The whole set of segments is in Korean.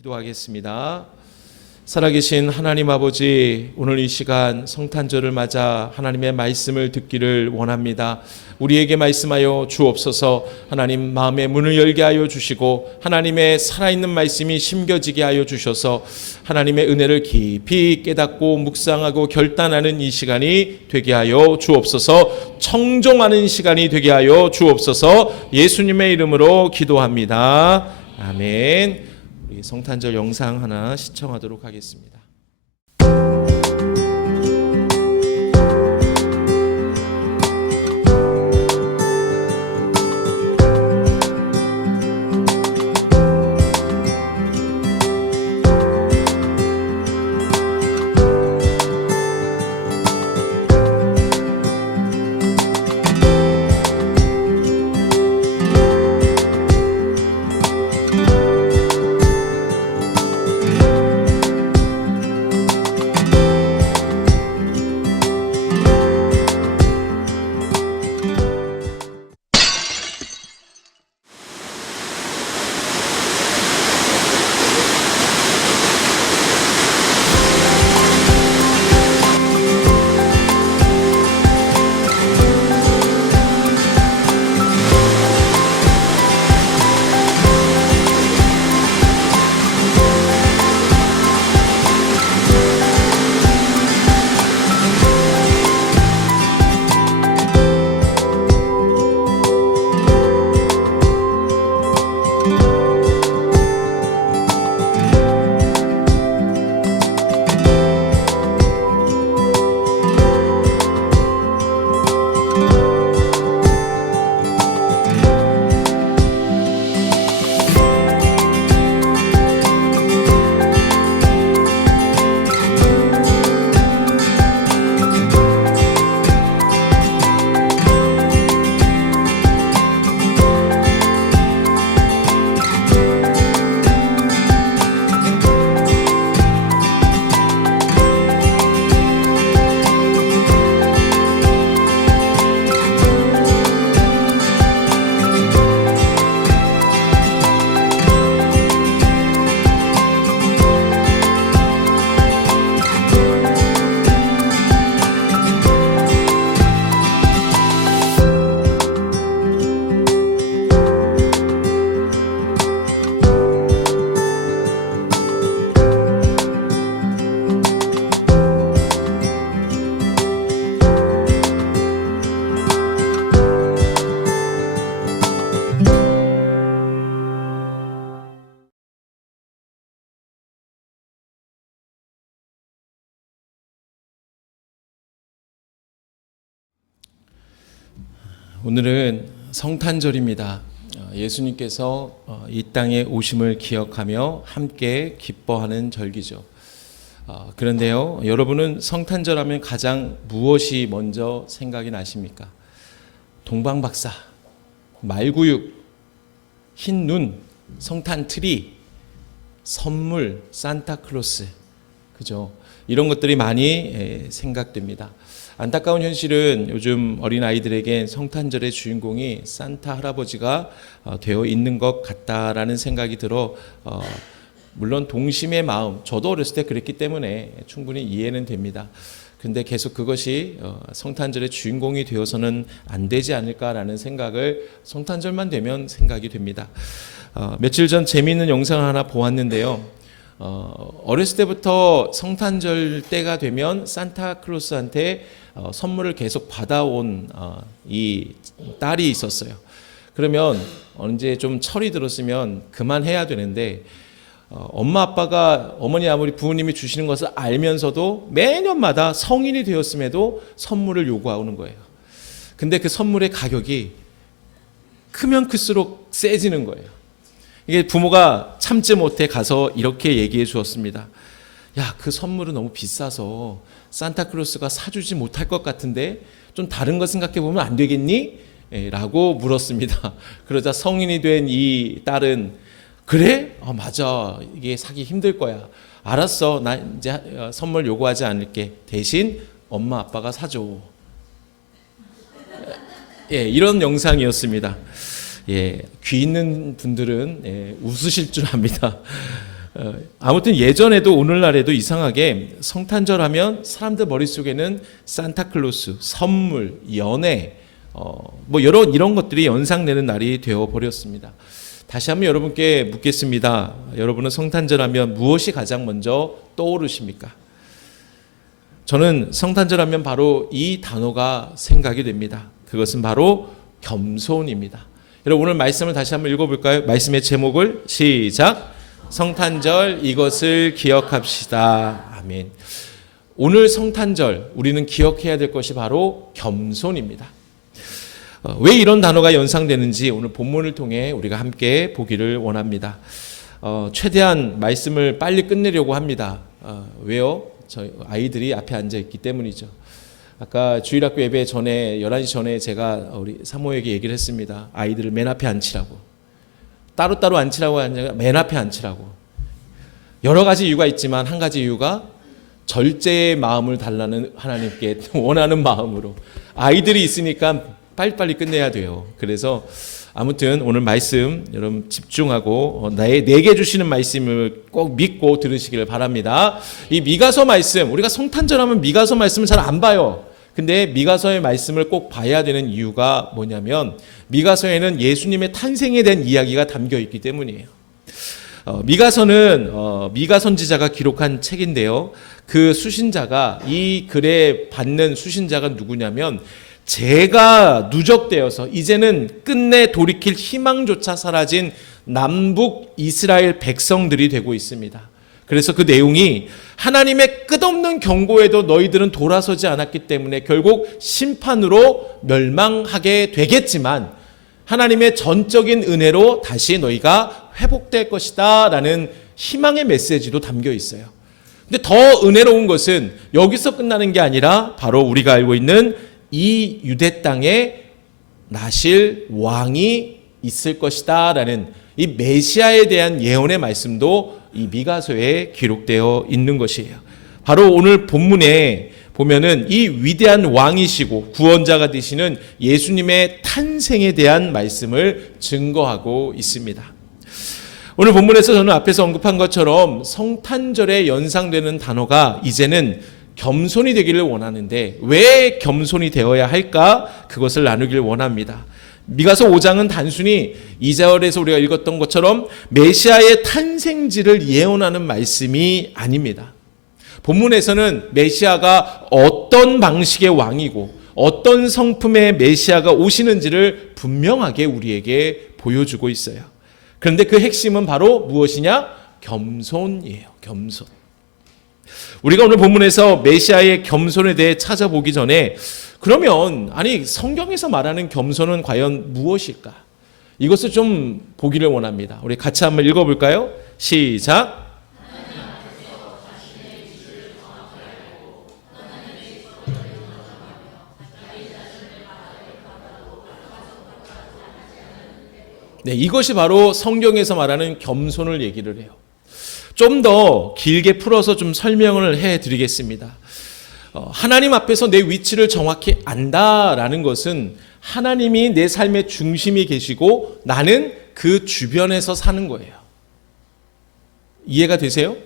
기도하겠습니다. 살아계신 하나님 아버지, 오늘 이 시간 성탄절을 맞아 하나님의 말씀을 듣기를 원합니다. 우리에게 말씀하여 주옵소서. 하나님 마음의 문을 열게 하여 주시고 하나님의 살아있는 말씀이 심겨지게 하여 주셔서 하나님의 은혜를 깊이 깨닫고 묵상하고 결단하는 이 시간이 되게 하여 주옵소서. 청종하는 시간이 되게 하여 주옵소서. 예수님의 이름으로 기도합니다. 아멘. 우리 성탄절 영상 하나 시청하도록 하겠습니다. 오늘은 성탄절입니다. 예수님께서 이 땅에 오심을 기억하며 함께 기뻐하는 절기죠. 그런데요, 여러분은 성탄절 하면 가장 무엇이 먼저 생각이 나십니까? 동방박사, 말구육, 흰 눈, 성탄 트리, 선물, 산타클로스, 그죠? 이런 것들이 많이 생각됩니다. 안타까운 현실은 요즘 어린아이들에게 성탄절의 주인공이 산타 할아버지가 되어 있는 것 같다라는 생각이 들어 물론 동심의 마음, 저도 어렸을 때 그랬기 때문에 충분히 이해는 됩니다. 근데 계속 그것이 성탄절의 주인공이 되어서는 안 되지 않을까라는 생각을 성탄절만 되면 생각이 됩니다. 며칠 전 재미있는 영상을 하나 보았는데요. 어렸을 때부터 성탄절 때가 되면 산타클로스한테 선물을 계속 받아온 이 딸이 있었어요. 그러면 언제 좀 철이 들었으면 그만해야 되는데 엄마 아빠가 어머니 아버지 부모님이 주시는 것을 알면서도 매년마다 성인이 되었음에도 선물을 요구하는 거예요. 근데 그 선물의 가격이 크면 클수록 세지는 거예요. 이게 부모가 참지 못해 가서 이렇게 얘기해 주었습니다. 야, 그 선물은 너무 비싸서 산타클로스가 사주지 못할 것 같은데 좀 다른 거 생각해 보면 안 되겠니? 라고 물었습니다. 그러자 성인이 된 이 딸은 그래? 맞아. 이게 사기 힘들 거야. 알았어. 나 이제 선물 요구하지 않을게. 대신 엄마 아빠가 사줘. 이런 영상이었습니다. 귀 있는 분들은 웃으실 줄 압니다. 아무튼 예전에도 오늘날에도 이상하게 성탄절 하면 사람들 머릿속에는 산타클로스, 선물, 연애, 뭐 이런 것들이 연상되는 날이 되어버렸습니다. 다시 한번 여러분께 묻겠습니다. 여러분은 성탄절 하면 무엇이 가장 먼저 떠오르십니까? 저는 성탄절 하면 바로 이 단어가 생각이 됩니다. 그것은 바로 겸손입니다. 여러분 오늘 말씀을 다시 한번 읽어볼까요? 말씀의 제목을 시작. 성탄절 이것을 기억합시다. 아멘. 오늘 성탄절 우리는 기억해야 될 것이 바로 겸손입니다. 왜 이런 단어가 연상되는지 오늘 본문을 통해 우리가 함께 보기를 원합니다. 최대한 말씀을 빨리 끝내려고 합니다. 왜요? 저희 아이들이 앞에 앉아 있기 때문이죠. 아까 주일학교 예배 전에 11시 전에 제가 우리 사모에게 얘기를 했습니다. 아이들을 맨 앞에 앉히라고. 따로따로 앉히라고 하니까 맨 앞에 앉히라고. 여러 가지 이유가 있지만 한 가지 이유가 절제의 마음을 달라는 하나님께 원하는 마음으로. 아이들이 있으니까 빨리빨리 끝내야 돼요. 그래서 아무튼 오늘 말씀 여러분 집중하고 내게 주시는 말씀을 꼭 믿고 들으시기를 바랍니다. 이 미가서 말씀, 우리가 성탄절 하면 미가서 말씀을 잘 안 봐요. 근데 미가서의 말씀을 꼭 봐야 되는 이유가 뭐냐면 미가서에는 예수님의 탄생에 대한 이야기가 담겨 있기 때문이에요. 미가서는 미가 선지자가 기록한 책인데요. 그 수신자가 이 글에 받는 수신자가 누구냐면 죄가 누적되어서 이제는 끝내 돌이킬 희망조차 사라진 남북 이스라엘 백성들이 되고 있습니다. 그래서 그 내용이 하나님의 끝없는 경고에도 너희들은 돌아서지 않았기 때문에 결국 심판으로 멸망하게 되겠지만 하나님의 전적인 은혜로 다시 너희가 회복될 것이다 라는 희망의 메시지도 담겨 있어요. 근데 더 은혜로운 것은 여기서 끝나는 게 아니라 바로 우리가 알고 있는 이 유대 땅에 나실 왕이 있을 것이다 라는 이 메시아에 대한 예언의 말씀도 이 미가서에 기록되어 있는 것이에요. 바로 오늘 본문에 보면은 이 위대한 왕이시고 구원자가 되시는 예수님의 탄생에 대한 말씀을 증거하고 있습니다. 오늘 본문에서 저는 앞에서 언급한 것처럼 성탄절에 연상되는 단어가 이제는 겸손이 되기를 원하는데 왜 겸손이 되어야 할까? 그것을 나누길 원합니다. 미가서 5장은 단순히 2절에서 우리가 읽었던 것처럼 메시아의 탄생지를 예언하는 말씀이 아닙니다. 본문에서는 메시아가 어떤 방식의 왕이고 어떤 성품의 메시아가 오시는지를 분명하게 우리에게 보여주고 있어요. 그런데 그 핵심은 바로 무엇이냐? 겸손이에요. 겸손. 우리가 오늘 본문에서 메시아의 겸손에 대해 찾아보기 전에 그러면 성경에서 말하는 겸손은 과연 무엇일까? 이것을 좀 보기를 원합니다. 우리 같이 한번 읽어볼까요? 시작. 네, 이것이 바로 성경에서 말하는 겸손을 얘기를 해요. 좀 더 길게 풀어서 좀 설명을 해드리겠습니다. 하나님 앞에서 내 위치를 정확히 안다라는 것은 하나님이 내 삶의 중심이 계시고 나는 그 주변에서 사는 거예요. 이해가 되세요?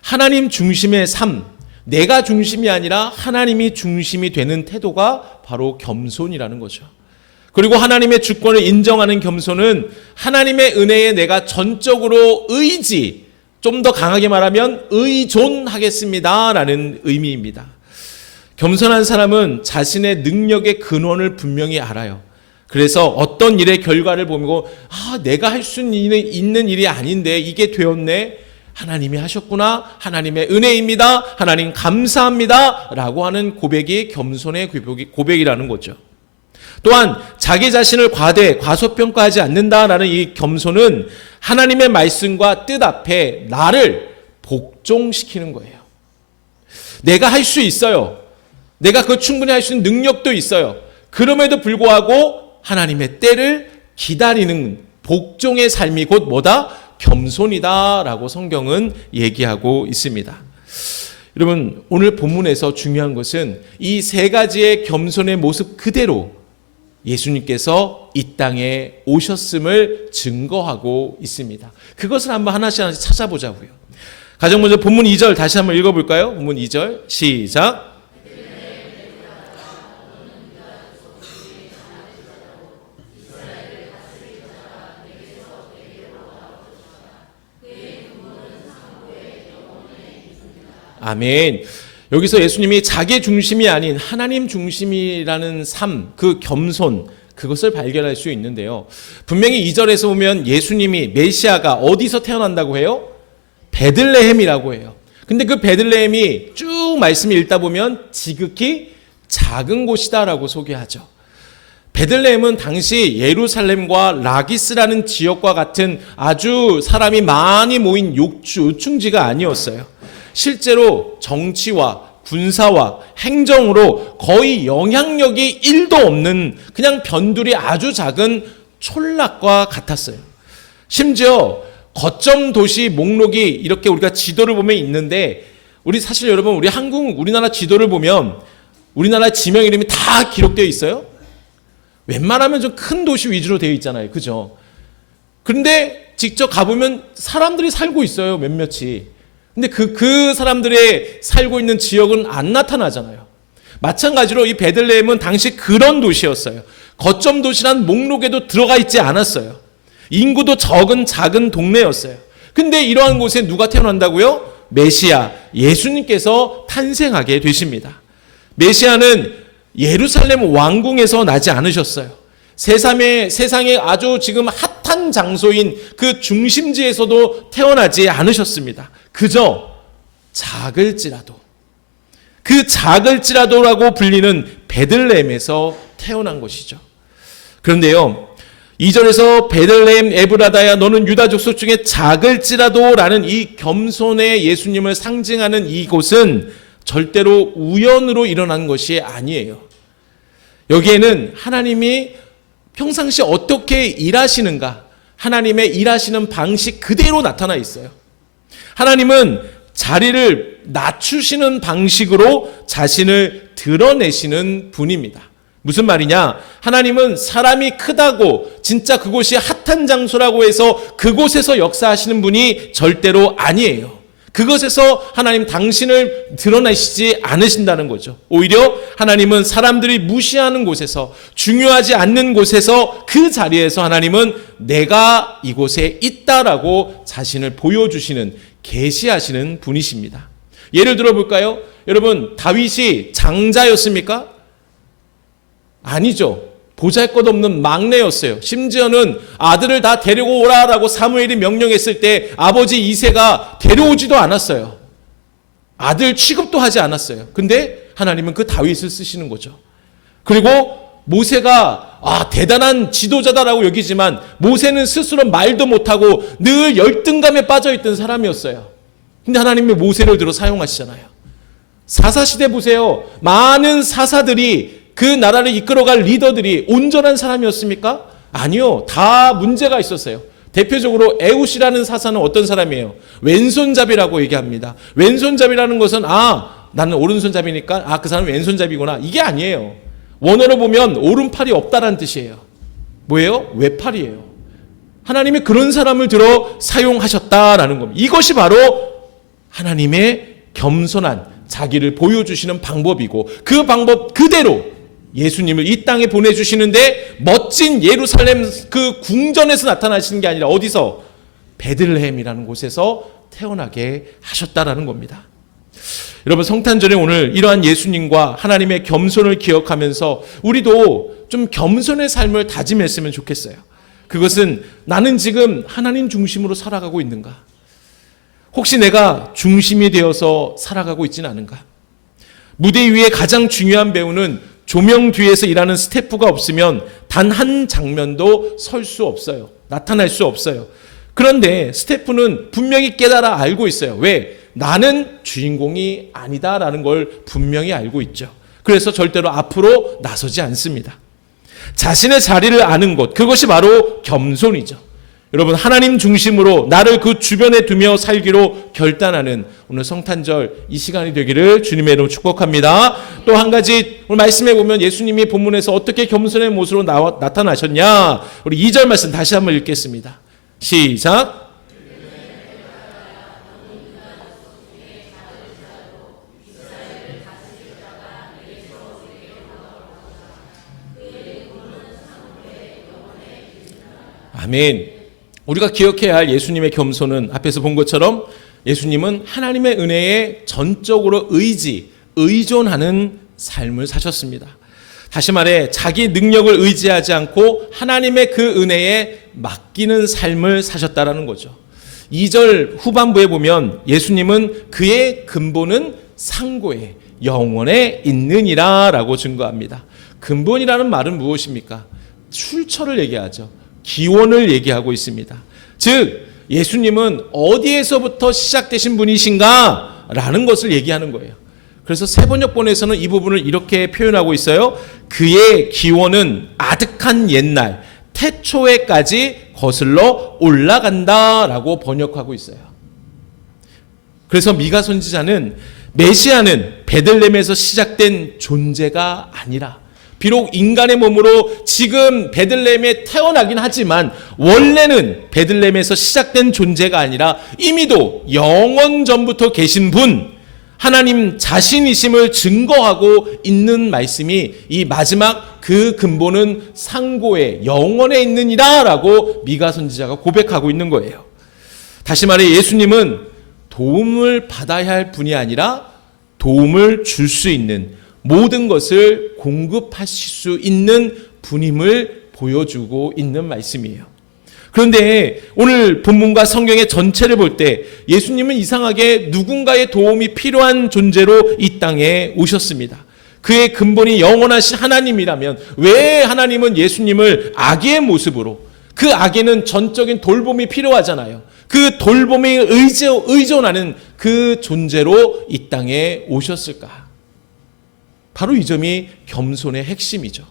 하나님 중심의 삶, 내가 중심이 아니라 하나님이 중심이 되는 태도가 바로 겸손이라는 거죠. 그리고 하나님의 주권을 인정하는 겸손은 하나님의 은혜에 내가 전적으로 좀 더 강하게 말하면 의존하겠습니다 라는 의미입니다. 겸손한 사람은 자신의 능력의 근원을 분명히 알아요. 그래서 어떤 일의 결과를 보고 내가 할 수 있는 일이 아닌데 이게 되었네. 하나님이 하셨구나. 하나님의 은혜입니다. 하나님 감사합니다 라고 하는 고백이 겸손의 고백이라는 거죠. 또한 자기 자신을 과소평가하지 않는다라는 이 겸손은 하나님의 말씀과 뜻 앞에 나를 복종시키는 거예요. 내가 할 수 있어요. 내가 그 충분히 할 수 있는 능력도 있어요. 그럼에도 불구하고 하나님의 때를 기다리는 복종의 삶이 곧 뭐다? 겸손이다라고 성경은 얘기하고 있습니다. 여러분, 오늘 본문에서 중요한 것은 이 세 가지의 겸손의 모습 그대로 예수님께서 이 땅에 오셨음을 증거하고 있습니다. 그것을 한번 하나씩 찾아보자고요. 가장 먼저 본문 2절 다시 한번 읽어볼까요? 본문 2절 시작. 아멘. 여기서 예수님이 자기 중심이 아닌 하나님 중심이라는 삶, 그 겸손, 그것을 발견할 수 있는데요. 분명히 2절에서 보면 예수님이 메시아가 어디서 태어난다고 해요? 베들레헴이라고 해요. 근데 그 베들레헴이 쭉 말씀을 읽다 보면 지극히 작은 곳이다라고 소개하죠. 베들레헴은 당시 예루살렘과 라기스라는 지역과 같은 아주 사람이 많이 모인 요충지가 아니었어요. 실제로 정치와 군사와 행정으로 거의 영향력이 1도 없는 그냥 변두리 아주 작은 촌락과 같았어요. 심지어 거점 도시 목록이 이렇게 우리가 지도를 보면 있는데, 우리 사실 여러분 우리 우리나라 지도를 보면 우리나라 지명 이름이 다 기록되어 있어요. 웬만하면 좀 큰 도시 위주로 되어 있잖아요. 그죠? 그런데 직접 가보면 사람들이 살고 있어요. 몇몇이. 근데 그 사람들의 살고 있는 지역은 안 나타나잖아요. 마찬가지로 이 베들레헴은 당시 그런 도시였어요. 거점 도시란 목록에도 들어가 있지 않았어요. 인구도 적은 작은 동네였어요. 근데 이러한 곳에 누가 태어난다고요? 메시아, 예수님께서 탄생하게 되십니다. 메시아는 예루살렘 왕궁에서 나지 않으셨어요. 세상에 아주 지금 핫한 장소인 그 중심지에서도 태어나지 않으셨습니다. 그저 작을지라도, 그 작을지라도라고 불리는 베들레헴에서 태어난 것이죠. 그런데요, 2절에서 베들레헴 에브라다야 너는 유다 족속 중에 작을지라도라는 이 겸손의 예수님을 상징하는 이곳은 절대로 우연으로 일어난 것이 아니에요. 여기에는 하나님이 평상시 어떻게 일하시는가, 하나님의 일하시는 방식 그대로 나타나 있어요. 하나님은 자리를 낮추시는 방식으로 자신을 드러내시는 분입니다. 무슨 말이냐? 하나님은 사람이 크다고 진짜 그곳이 핫한 장소라고 해서 그곳에서 역사하시는 분이 절대로 아니에요. 그것에서 하나님 당신을 드러내시지 않으신다는 거죠. 오히려 하나님은 사람들이 무시하는 곳에서, 중요하지 않는 곳에서, 그 자리에서 하나님은 내가 이곳에 있다라고 자신을 보여주시는, 계시하시는 분이십니다. 예를 들어 볼까요? 여러분, 다윗이 장자였습니까? 아니죠. 보잘것없는 막내였어요. 심지어는 아들을 다 데리고 오라라고 사무엘이 명령했을 때 아버지 이새가 데려오지도 않았어요. 아들 취급도 하지 않았어요. 근데 하나님은 그 다윗을 쓰시는 거죠. 그리고 모세가 대단한 지도자다라고 여기지만 모세는 스스로 말도 못하고 늘 열등감에 빠져있던 사람이었어요. 근데 하나님이 모세를 들어 사용하시잖아요. 사사시대 보세요. 많은 사사들이, 그 나라를 이끌어갈 리더들이 온전한 사람이었습니까? 아니요. 다 문제가 있었어요. 대표적으로 에훗이라는 사사는 어떤 사람이에요? 왼손잡이라고 얘기합니다. 왼손잡이라는 것은 나는 오른손잡이니까 그 사람은 왼손잡이구나, 이게 아니에요. 원어로 보면 오른팔이 없다라는 뜻이에요. 뭐예요? 외팔이에요. 하나님이 그런 사람을 들어 사용하셨다라는 겁니다. 이것이 바로 하나님의 겸손한 자기를 보여주시는 방법이고, 그 방법 그대로 예수님을 이 땅에 보내주시는데 멋진 예루살렘 그 궁전에서 나타나시는 게 아니라 어디서? 베들레헴이라는 곳에서 태어나게 하셨다라는 겁니다. 여러분, 성탄절에 오늘 이러한 예수님과 하나님의 겸손을 기억하면서 우리도 좀 겸손의 삶을 다짐했으면 좋겠어요. 그것은 나는 지금 하나님 중심으로 살아가고 있는가? 혹시 내가 중심이 되어서 살아가고 있지는 않은가? 무대 위에 가장 중요한 배우는 조명 뒤에서 일하는 스태프가 없으면 단 한 장면도 설 수 없어요. 나타날 수 없어요. 그런데 스태프는 분명히 깨달아 알고 있어요. 왜? 나는 주인공이 아니다라는 걸 분명히 알고 있죠. 그래서 절대로 앞으로 나서지 않습니다. 자신의 자리를 아는 것, 그것이 바로 겸손이죠. 여러분, 하나님 중심으로 나를 그 주변에 두며 살기로 결단하는 오늘 성탄절 이 시간이 되기를 주님의 이름으로 축복합니다. 또 한 가지 오늘 말씀해 보면 예수님이 본문에서 어떻게 겸손의 모습으로 나타나셨냐, 우리 2절 말씀 다시 한번 읽겠습니다. 시작. 아멘. 우리가 기억해야 할 예수님의 겸손은 앞에서 본 것처럼 예수님은 하나님의 은혜에 전적으로 의존하는 삶을 사셨습니다. 다시 말해 자기 능력을 의지하지 않고 하나님의 그 은혜에 맡기는 삶을 사셨다라는 거죠. 2절 후반부에 보면 예수님은 그의 근본은 상고에 영원에 있느니라 라고 증거합니다. 근본이라는 말은 무엇입니까? 출처를 얘기하죠. 기원을 얘기하고 있습니다. 즉 예수님은 어디에서부터 시작되신 분이신가 라는 것을 얘기하는 거예요. 그래서 세번역본에서는 이 부분을 이렇게 표현하고 있어요. 그의 기원은 아득한 옛날 태초에까지 거슬러 올라간다라고 번역하고 있어요. 그래서 미가 선지자는 메시아는 베들레헴에서 시작된 존재가 아니라, 비록 인간의 몸으로 지금 베들레헴에 태어나긴 하지만 원래는 베들레헴에서 시작된 존재가 아니라 이미도 영원 전부터 계신 분, 하나님 자신이심을 증거하고 있는 말씀이 이 마지막 그 근본은 상고에 영원에 있느니라 라고 미가 선지자가 고백하고 있는 거예요. 다시 말해 예수님은 도움을 받아야 할 분이 아니라 도움을 줄 수 있는, 모든 것을 공급하실 수 있는 분임을 보여주고 있는 말씀이에요. 그런데 오늘 본문과 성경의 전체를 볼 때 예수님은 이상하게 누군가의 도움이 필요한 존재로 이 땅에 오셨습니다. 그의 근본이 영원하신 하나님이라면 왜 하나님은 예수님을 아기의 모습으로, 그 아기는 전적인 돌봄이 필요하잖아요. 그 돌봄에 의존하는 그 존재로 이 땅에 오셨을까? 바로 이 점이 겸손의 핵심이죠.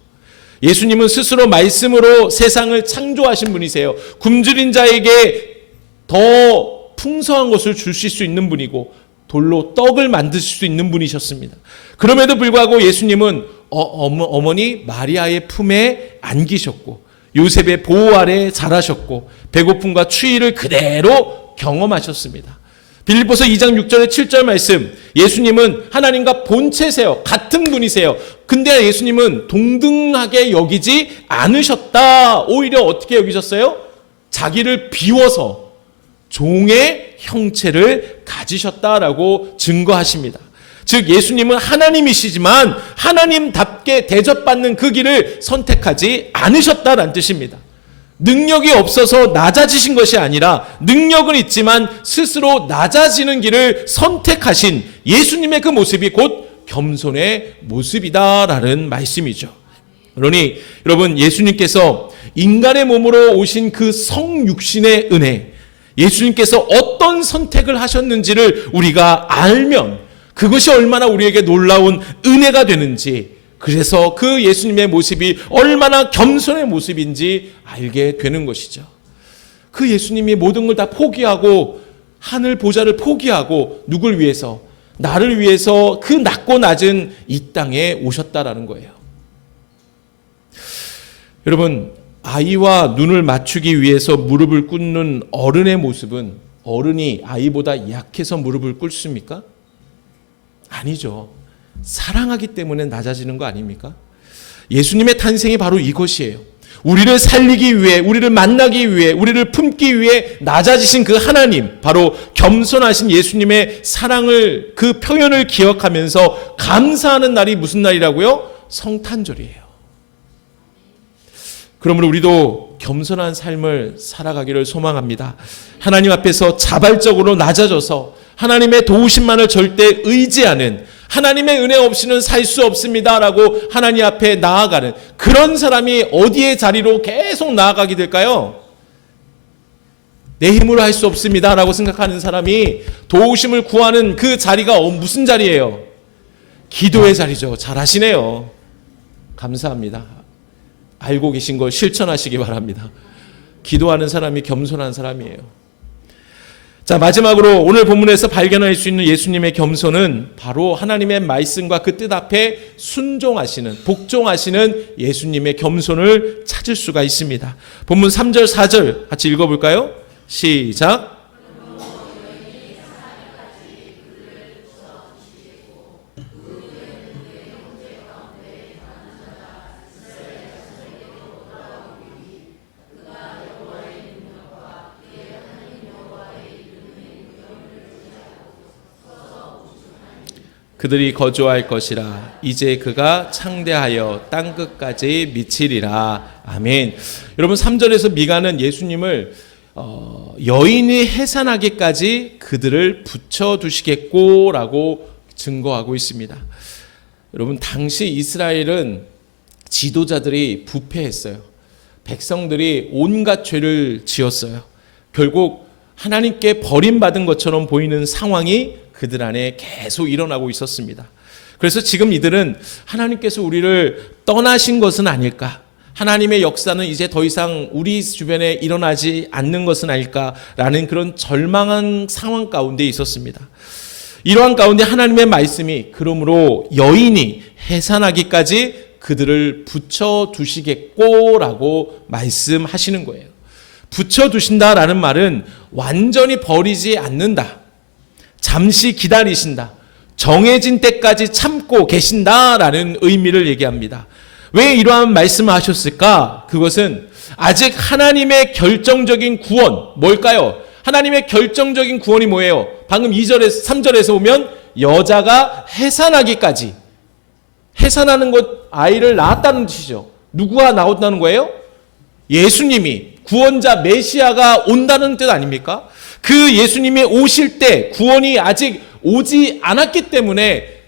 예수님은 스스로 말씀으로 세상을 창조하신 분이세요. 굶주린 자에게 더 풍성한 것을 주실 수 있는 분이고 돌로 떡을 만드실 수 있는 분이셨습니다. 그럼에도 불구하고 예수님은 어머니 마리아의 품에 안기셨고 요셉의 보호 아래 자라셨고 배고픔과 추위를 그대로 경험하셨습니다. 빌립보서 2장 6절에 7절 말씀, 예수님은 하나님과 본체세요. 같은 분이세요. 근데 예수님은 동등하게 여기지 않으셨다. 오히려 어떻게 여기셨어요? 자기를 비워서 종의 형체를 가지셨다라고 증거하십니다. 즉 예수님은 하나님이시지만 하나님답게 대접받는 그 길을 선택하지 않으셨다라는 뜻입니다. 능력이 없어서 낮아지신 것이 아니라 능력은 있지만 스스로 낮아지는 길을 선택하신 예수님의 그 모습이 곧 겸손의 모습이다라는 말씀이죠. 그러니 여러분, 예수님께서 인간의 몸으로 오신 그 성육신의 은혜, 예수님께서 어떤 선택을 하셨는지를 우리가 알면 그것이 얼마나 우리에게 놀라운 은혜가 되는지, 그래서 그 예수님의 모습이 얼마나 겸손의 모습인지 알게 되는 것이죠. 그 예수님이 모든 걸 다 포기하고 하늘 보좌를 포기하고 누굴 위해서? 나를 위해서 그 낮고 낮은 이 땅에 오셨다라는 거예요. 여러분, 아이와 눈을 맞추기 위해서 무릎을 꿇는 어른의 모습은 어른이 아이보다 약해서 무릎을 꿇습니까? 아니죠. 사랑하기 때문에 낮아지는 거 아닙니까? 예수님의 탄생이 바로 이것이에요. 우리를 살리기 위해, 우리를 만나기 위해, 우리를 품기 위해 낮아지신 그 하나님, 바로 겸손하신 예수님의 사랑을, 그 표현을 기억하면서 감사하는 날이 무슨 날이라고요? 성탄절이에요. 그러므로 우리도 겸손한 삶을 살아가기를 소망합니다. 하나님 앞에서 자발적으로 낮아져서 하나님의 도우심만을 절대 의지하는, 하나님의 은혜 없이는 살 수 없습니다라고 하나님 앞에 나아가는 그런 사람이 어디의 자리로 계속 나아가게 될까요? 내 힘으로 할 수 없습니다라고 생각하는 사람이 도우심을 구하는 그 자리가 무슨 자리예요? 기도의 자리죠. 잘 아시네요. 감사합니다. 알고 계신 걸 실천하시기 바랍니다. 기도하는 사람이 겸손한 사람이에요. 자, 마지막으로 오늘 본문에서 발견할 수 있는 예수님의 겸손은 바로 하나님의 말씀과 그 뜻 앞에 순종하시는, 복종하시는 예수님의 겸손을 찾을 수가 있습니다. 본문 3절, 4절 같이 읽어볼까요? 시작. 그들이 거주할 것이라. 이제 그가 창대하여 땅끝까지 미치리라. 아멘. 여러분 3절에서 미가는 예수님을 여인이 해산하기까지 그들을 붙여두시겠고 라고 증거하고 있습니다. 여러분 당시 이스라엘은 지도자들이 부패했어요. 백성들이 온갖 죄를 지었어요. 결국 하나님께 버림받은 것처럼 보이는 상황이 그들 안에 계속 일어나고 있었습니다. 그래서 지금 이들은 하나님께서 우리를 떠나신 것은 아닐까? 하나님의 역사는 이제 더 이상 우리 주변에 일어나지 않는 것은 아닐까라는 그런 절망한 상황 가운데 있었습니다. 이러한 가운데 하나님의 말씀이 그러므로 여인이 해산하기까지 그들을 붙여두시겠고라고 말씀하시는 거예요. 붙여두신다라는 말은 완전히 버리지 않는다. 잠시 기다리신다. 정해진 때까지 참고 계신다라는 의미를 얘기합니다. 왜 이러한 말씀을 하셨을까? 그것은 아직 하나님의 결정적인 구원, 뭘까요? 하나님의 결정적인 구원이 뭐예요? 방금 2절에서 3절에서 보면 여자가 해산하기까지, 해산하는 것, 아이를 낳았다는 뜻이죠. 누구가 나온다는 거예요? 예수님이, 구원자 메시아가 온다는 뜻 아닙니까? 그 예수님이 오실 때 구원이 아직 오지 않았기 때문에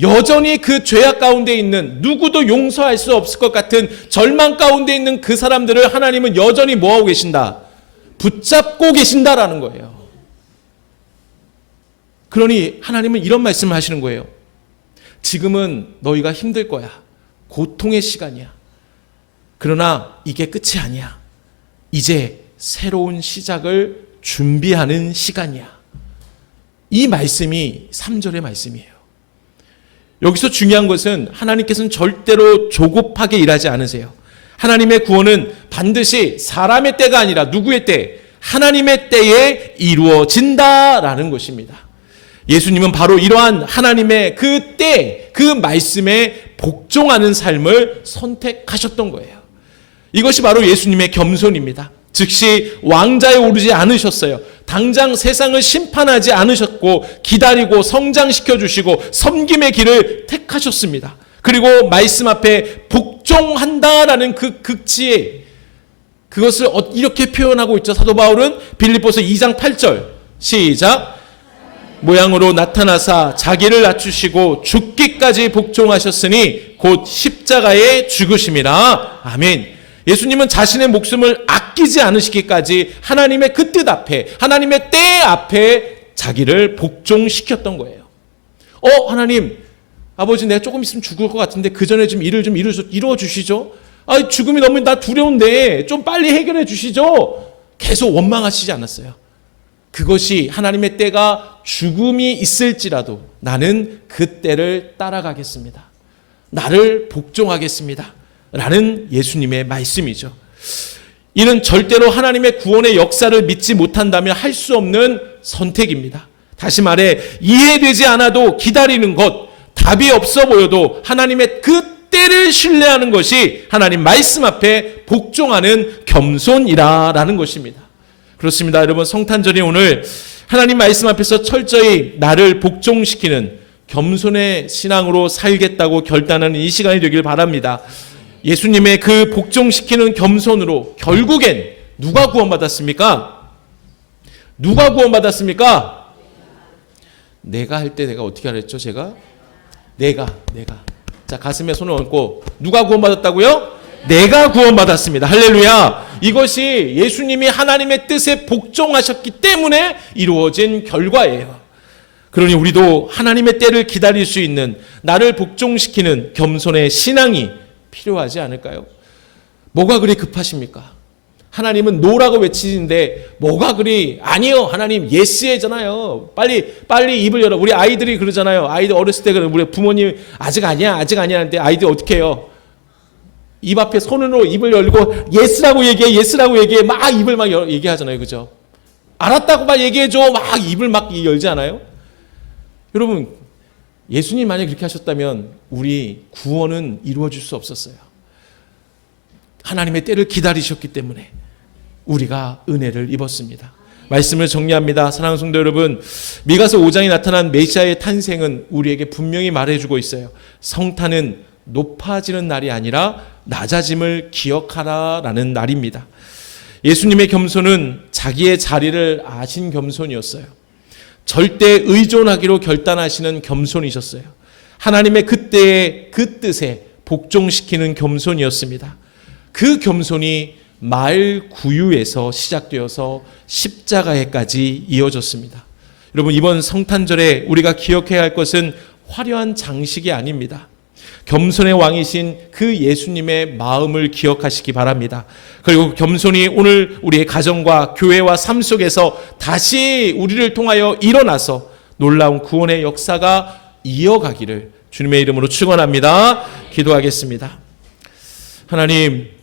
여전히 그 죄악 가운데 있는, 누구도 용서할 수 없을 것 같은 절망 가운데 있는 그 사람들을 하나님은 여전히 뭐하고 계신다? 붙잡고 계신다라는 거예요. 그러니 하나님은 이런 말씀을 하시는 거예요. 지금은 너희가 힘들 거야. 고통의 시간이야. 그러나 이게 끝이 아니야. 이제 새로운 시작을 준비하는 시간이야. 이 말씀이 3절의 말씀이에요. 여기서 중요한 것은 하나님께서는 절대로 조급하게 일하지 않으세요. 하나님의 구원은 반드시 사람의 때가 아니라 누구의 때? 하나님의 때에 이루어진다라는 것입니다. 예수님은 바로 이러한 하나님의 그 때, 그 말씀에 복종하는 삶을 선택하셨던 거예요. 이것이 바로 예수님의 겸손입니다. 즉시 왕자에 오르지 않으셨어요. 당장 세상을 심판하지 않으셨고 기다리고 성장시켜 주시고 섬김의 길을 택하셨습니다. 그리고 말씀 앞에 복종한다라는 그 극지에 그것을 이렇게 표현하고 있죠. 사도 바울은 빌립보서 2장 8절 시작. 모양으로 나타나사 자기를 낮추시고 죽기까지 복종하셨으니 곧 십자가에 죽으심이라. 아멘. 예수님은 자신의 목숨을 아끼지 않으시기까지 하나님의 그 뜻 앞에, 하나님의 때 앞에 자기를 복종시켰던 거예요. 하나님, 아버지 내가 조금 있으면 죽을 것 같은데 그 전에 좀 일을 좀 이루어 주시죠. 죽음이 너무 나 두려운데 좀 빨리 해결해 주시죠. 계속 원망하시지 않았어요. 그것이 하나님의 때가 죽음이 있을지라도 나는 그 때를 따라가겠습니다. 나를 복종하겠습니다. 라는 예수님의 말씀이죠. 이는 절대로 하나님의 구원의 역사를 믿지 못한다면 할 수 없는 선택입니다. 다시 말해 이해되지 않아도 기다리는 것, 답이 없어 보여도 하나님의 그 때를 신뢰하는 것이 하나님 말씀 앞에 복종하는 겸손이라는 것입니다. 그렇습니다. 여러분 성탄절이 오늘 하나님 말씀 앞에서 철저히 나를 복종시키는 겸손의 신앙으로 살겠다고 결단하는 이 시간이 되길 바랍니다. 예수님의 그 복종시키는 겸손으로 결국엔 누가 구원받았습니까? 누가 구원받았습니까? 내가 할 때 내가 어떻게 하랬죠? 제가 내가 자 가슴에 손을 얹고 누가 구원받았다고요? 내가 구원받았습니다. 할렐루야. 이것이 예수님이 하나님의 뜻에 복종하셨기 때문에 이루어진 결과예요. 그러니 우리도 하나님의 때를 기다릴 수 있는 나를 복종시키는 겸손의 신앙이 필요하지 않을까요? 뭐가 그리 급하십니까? 하나님은 노라고 외치는데 뭐가 그리 아니요 하나님 예스잖아요. 빨리 입을 열어. 우리 아이들이 그러잖아요. 아이들 어렸을 때 그런 우리 부모님 아직 아니야 하는데 아이들 어떻게 해요? 입 앞에 손으로 입을 열고 예스라고 얘기해 막 입을 막 얘기하잖아요. 그죠? 알았다고 막 얘기해줘 막 입을 막 열지 않아요? 여러분 예수님 만약에 그렇게 하셨다면 우리 구원은 이루어질 수 없었어요. 하나님의 때를 기다리셨기 때문에 우리가 은혜를 입었습니다. 말씀을 정리합니다. 사랑하는 성도 여러분, 미가서 5장에 나타난 메시아의 탄생은 우리에게 분명히 말해주고 있어요. 성탄은 높아지는 날이 아니라 낮아짐을 기억하라라는 날입니다. 예수님의 겸손은 자기의 자리를 아신 겸손이었어요. 절대 의존하기로 결단하시는 겸손이셨어요. 하나님의 그때의 그 뜻에 복종시키는 겸손이었습니다. 그 겸손이 말 구유에서 시작되어서 십자가에까지 이어졌습니다. 여러분 이번 성탄절에 우리가 기억해야 할 것은 화려한 장식이 아닙니다. 겸손의 왕이신 그 예수님의 마음을 기억하시기 바랍니다. 그리고 겸손이 오늘 우리의 가정과 교회와 삶 속에서 다시 우리를 통하여 일어나서 놀라운 구원의 역사가 이어가기를 주님의 이름으로 축원합니다. 기도하겠습니다. 하나님,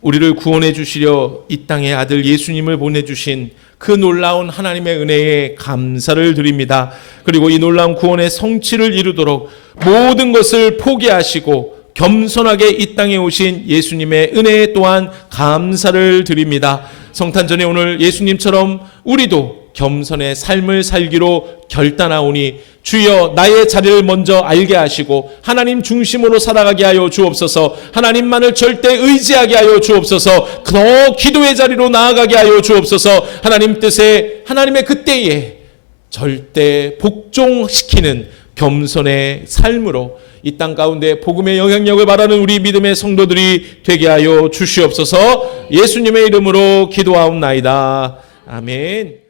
우리를 구원해 주시려 이 땅에 아들 예수님을 보내주신 그 놀라운 하나님의 은혜에 감사를 드립니다. 그리고 이 놀라운 구원의 성취를 이루도록 모든 것을 포기하시고 겸손하게 이 땅에 오신 예수님의 은혜에 또한 감사를 드립니다. 성탄절에 오늘 예수님처럼 우리도 겸손의 삶을 살기로 결단하오니 주여 나의 자리를 먼저 알게 하시고 하나님 중심으로 살아가게 하여 주옵소서. 하나님만을 절대 의지하게 하여 주옵소서. 더 기도의 자리로 나아가게 하여 주옵소서. 하나님 뜻에 하나님의 그때에 절대 복종시키는 겸손의 삶으로 이 땅 가운데 복음의 영향력을 바라는 우리 믿음의 성도들이 되게 하여 주시옵소서. 예수님의 이름으로 기도하옵나이다. 아멘.